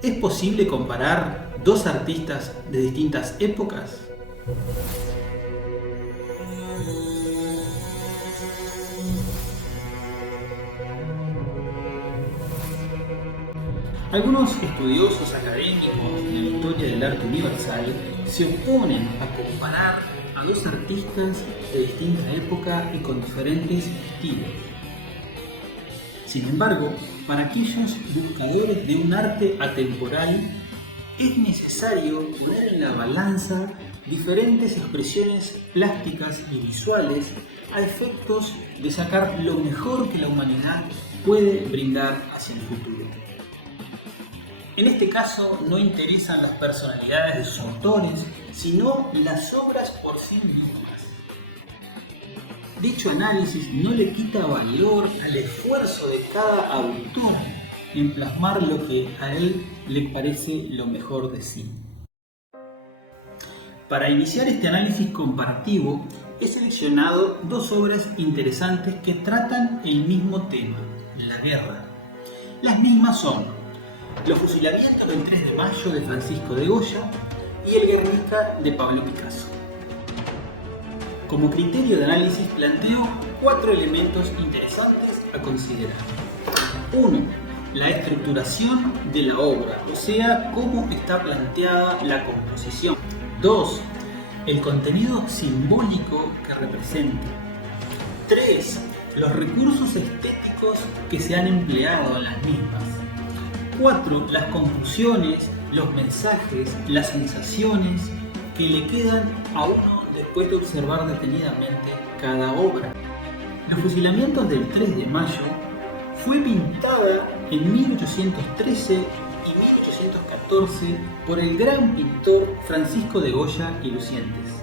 ¿Es posible comparar dos artistas de distintas épocas? Algunos estudiosos académicos de la historia del arte universal se oponen a comparar a dos artistas de distinta época y con diferentes estilos. Sin embargo, para aquellos buscadores de un arte atemporal, es necesario poner en la balanza diferentes expresiones plásticas y visuales a efectos de sacar lo mejor que la humanidad puede brindar hacia el futuro. En este caso no interesan las personalidades de sus autores, sino las obras por sí mismas. Dicho análisis no le quita valor al esfuerzo de cada autor en plasmar lo que a él le parece lo mejor de sí. Para iniciar este análisis comparativo, he seleccionado dos obras interesantes que tratan el mismo tema, la guerra. Las mismas son Los fusilamientos del 3 de mayo de Francisco de Goya y El Guernica de Pablo Picasso. Como criterio de análisis planteo 4 elementos interesantes a considerar. 1. La estructuración de la obra, o sea, cómo está planteada la composición. 2. El contenido simbólico que representa. 3. Los recursos estéticos que se han empleado en las mismas. 4. Las conclusiones, los mensajes, las sensaciones que le quedan a uno después de observar detenidamente cada obra. Los fusilamientos del 3 de mayo fue pintada en 1813 y 1814 por el gran pintor Francisco de Goya y Lucientes.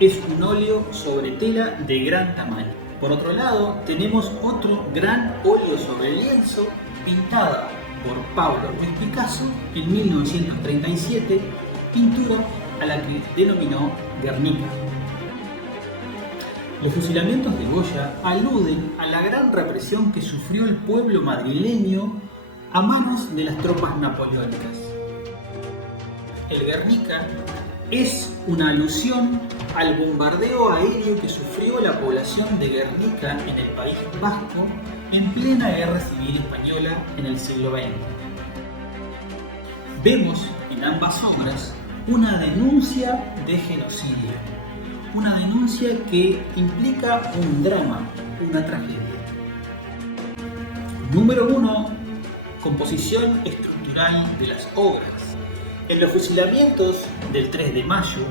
Es un óleo sobre tela de gran tamaño. Por otro lado, tenemos otro gran óleo sobre lienzo pintada por Pablo Ruiz Picasso en 1937, pintura a la que denominó Guernica. Los fusilamientos de Goya aluden a la gran represión que sufrió el pueblo madrileño a manos de las tropas napoleónicas. El Guernica es una alusión al bombardeo aéreo que sufrió la población de Guernica en el País Vasco en plena guerra civil española en el siglo XX. Vemos en ambas obras una denuncia de genocidio, una denuncia que implica un drama, una tragedia. Número 1. Composición estructural de las obras. En los fusilamientos del 3 de mayo,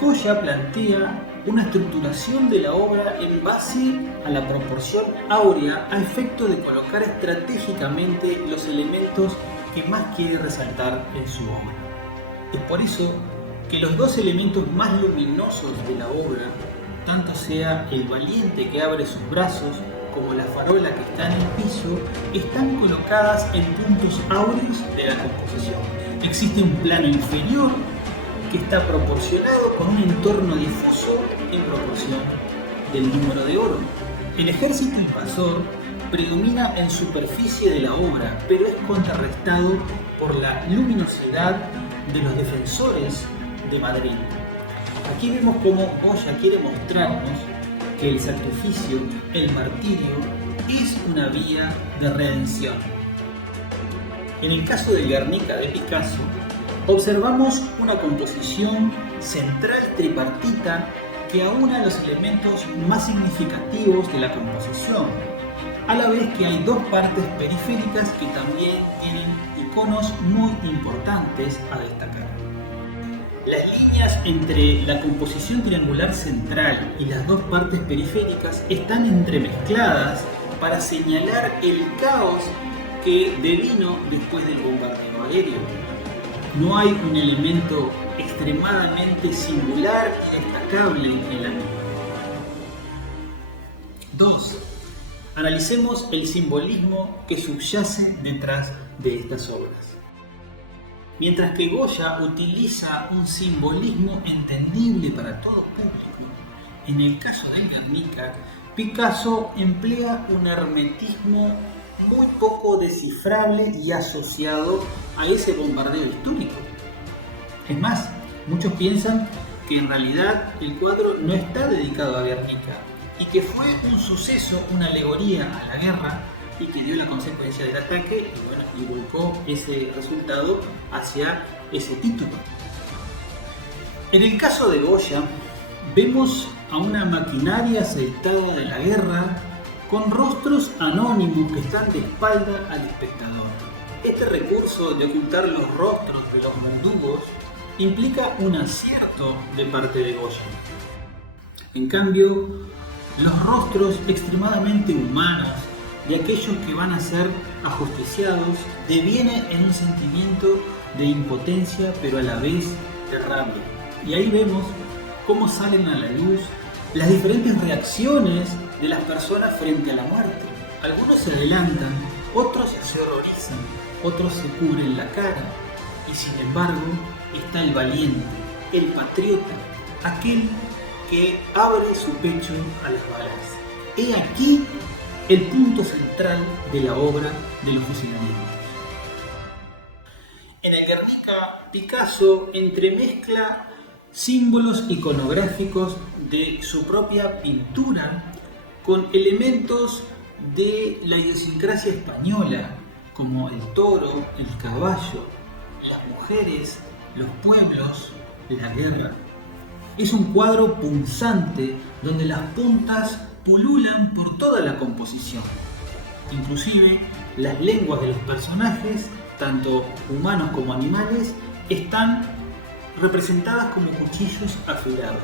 Goya plantea una estructuración de la obra en base a la proporción áurea a efecto de colocar estratégicamente los elementos que más quiere resaltar en su obra. Es por eso que los dos elementos más luminosos de la obra, tanto sea el valiente que abre sus brazos como la farola que está en el piso, están colocadas en puntos áureos de la composición. Existe un plano inferior que está proporcionado con un entorno difuso en proporción del número de oro. El ejército invasor predomina en superficie de la obra, pero es contrarrestado por la luminosidad de los defensores de Madrid. Aquí vemos cómo Goya quiere mostrarnos que el sacrificio, el martirio, es una vía de redención. En el caso del Guernica de Picasso, observamos una composición central tripartita que aúna los elementos más significativos de la composición, a la vez que hay dos partes periféricas que también tienen iconos muy importantes a destacar. Las líneas entre la composición triangular central y las dos partes periféricas están entremezcladas para señalar el caos que devino después del bombardeo aéreo. No hay un elemento extremadamente singular y destacable en la misma. 2. Analicemos el simbolismo que subyace detrás de estas obras. Mientras que Goya utiliza un simbolismo entendible para todo público, en el caso del Guernica, Picasso emplea un hermetismo muy poco descifrable y asociado a ese bombardeo histórico. Es más, muchos piensan que en realidad el cuadro no está dedicado a Guernica y que fue un suceso, una alegoría a la guerra y que dio la consecuencia del ataque y volcó ese resultado hacia ese título. En el caso de Goya, vemos a una maquinaria aceitada de la guerra con rostros anónimos que están de espalda al espectador. Este recurso de ocultar los rostros de los verdugos implica un acierto de parte de Goya. En cambio, los rostros extremadamente humanos de aquellos que van a ser ajusticiados devienen en un sentimiento de impotencia, pero a la vez de rabia. Y ahí vemos cómo salen a la luz las diferentes reacciones de las personas frente a la muerte. Algunos se adelantan, otros se horrorizan, otros se cubren la cara. Y sin embargo, está el valiente, el patriota, aquel que abre su pecho a las balas. He aquí el punto central de la obra de los fusilamientos. En el Guernica, Picasso entremezcla símbolos iconográficos de su propia pintura con elementos de la idiosincrasia española, como el toro, el caballo, las mujeres, los pueblos, la guerra. Es un cuadro punzante donde las puntas pululan por toda la composición. Inclusive las lenguas de los personajes, tanto humanos como animales, están representadas como cuchillos afilados.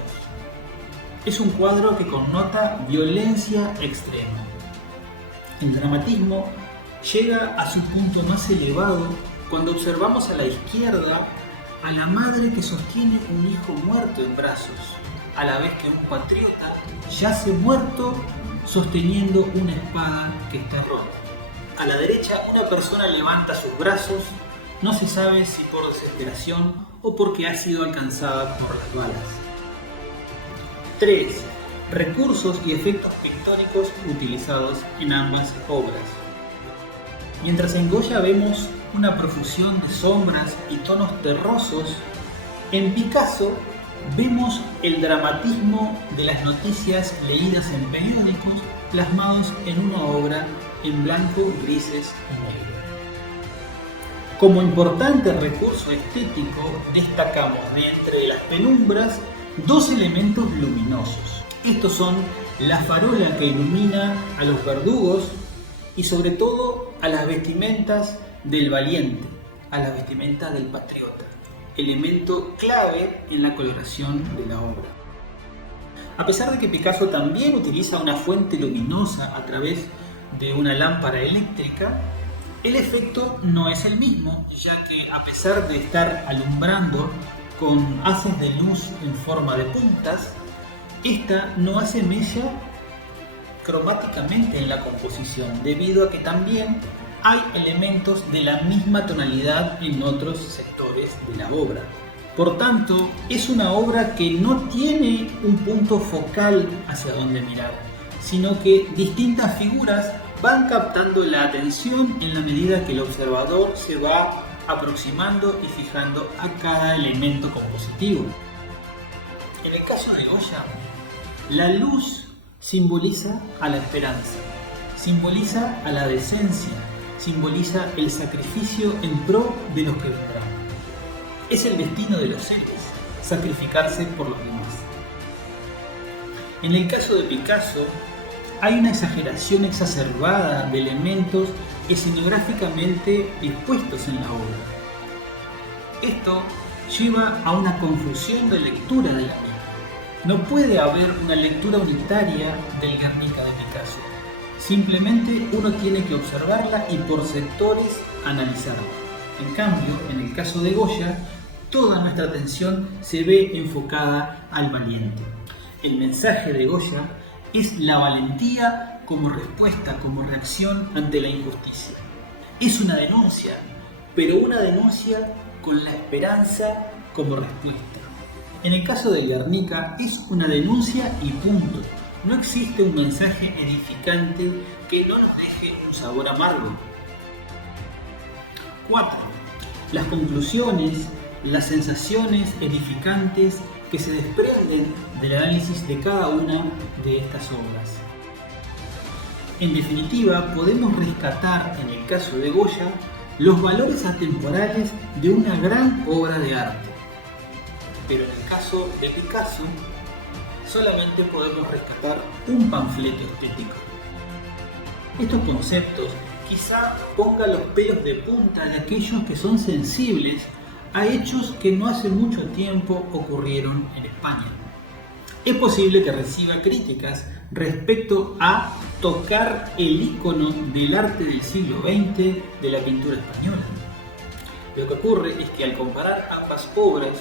Es un cuadro que connota violencia extrema. El dramatismo llega a su punto más elevado cuando observamos a la izquierda a la madre que sostiene un hijo muerto en brazos, a la vez que un patriota yace muerto sosteniendo una espada que está rota. A la derecha una persona levanta sus brazos, no se sabe si por desesperación o porque ha sido alcanzada por las balas. 3. Recursos y efectos pictóricos utilizados en ambas obras. Mientras en Goya vemos una profusión de sombras y tonos terrosos, en Picasso vemos el dramatismo de las noticias leídas en periódicos plasmados en una obra en blanco, grises y negro. Como importante recurso estético destacamos de entre las penumbras dos elementos luminosos. Estos son la farola que ilumina a los verdugos y sobre todo a las vestimentas del valiente, a la vestimenta del patriota, elemento clave en la coloración de la obra. A pesar de que Picasso también utiliza una fuente luminosa a través de una lámpara eléctrica, el efecto no es el mismo, ya que a pesar de estar alumbrando con haces de luz en forma de puntas, esta no hace mella cromáticamente en la composición, debido a que también hay elementos de la misma tonalidad en otros sectores de la obra. Por tanto, es una obra que no tiene un punto focal hacia donde mirar, sino que distintas figuras van captando la atención en la medida que el observador se va aproximando y fijando a cada elemento compositivo. En el caso de Goya, la luz simboliza a la esperanza, simboliza a la decencia, simboliza el sacrificio en pro de los que vendrán. Es el destino de los seres, sacrificarse por los demás. En el caso de Picasso, hay una exageración exacerbada de elementos escenográficamente dispuestos en la obra. Esto lleva a una confusión de lectura de la misma. No puede haber una lectura unitaria del Guernica de Picasso. Simplemente uno tiene que observarla y por sectores analizarla. En cambio, en el caso de Goya, toda nuestra atención se ve enfocada al valiente. El mensaje de Goya es la valentía como respuesta, como reacción ante la injusticia. Es una denuncia, pero una denuncia con la esperanza como respuesta. En el caso de Guernica es una denuncia y punto, no existe un mensaje edificante que no nos deje un sabor amargo. 4. Las conclusiones, las sensaciones edificantes que se desprenden del análisis de cada una de estas obras. En definitiva, podemos rescatar, en el caso de Goya, los valores atemporales de una gran obra de arte. Pero en el caso de Picasso, solamente podemos rescatar un panfleto estético. Estos conceptos quizá pongan los pelos de punta de aquellos que son sensibles a hechos que no hace mucho tiempo ocurrieron en España. Es posible que reciba críticas respecto a tocar el ícono del arte del siglo XX de la pintura española. Lo que ocurre es que al comparar ambas obras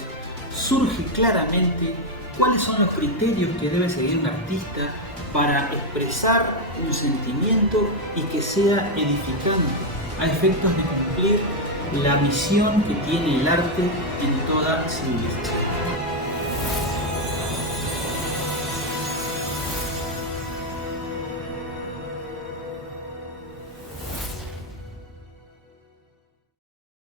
surge claramente cuáles son los criterios que debe seguir un artista para expresar un sentimiento y que sea edificante a efectos de cumplir la misión que tiene el arte en toda civilización.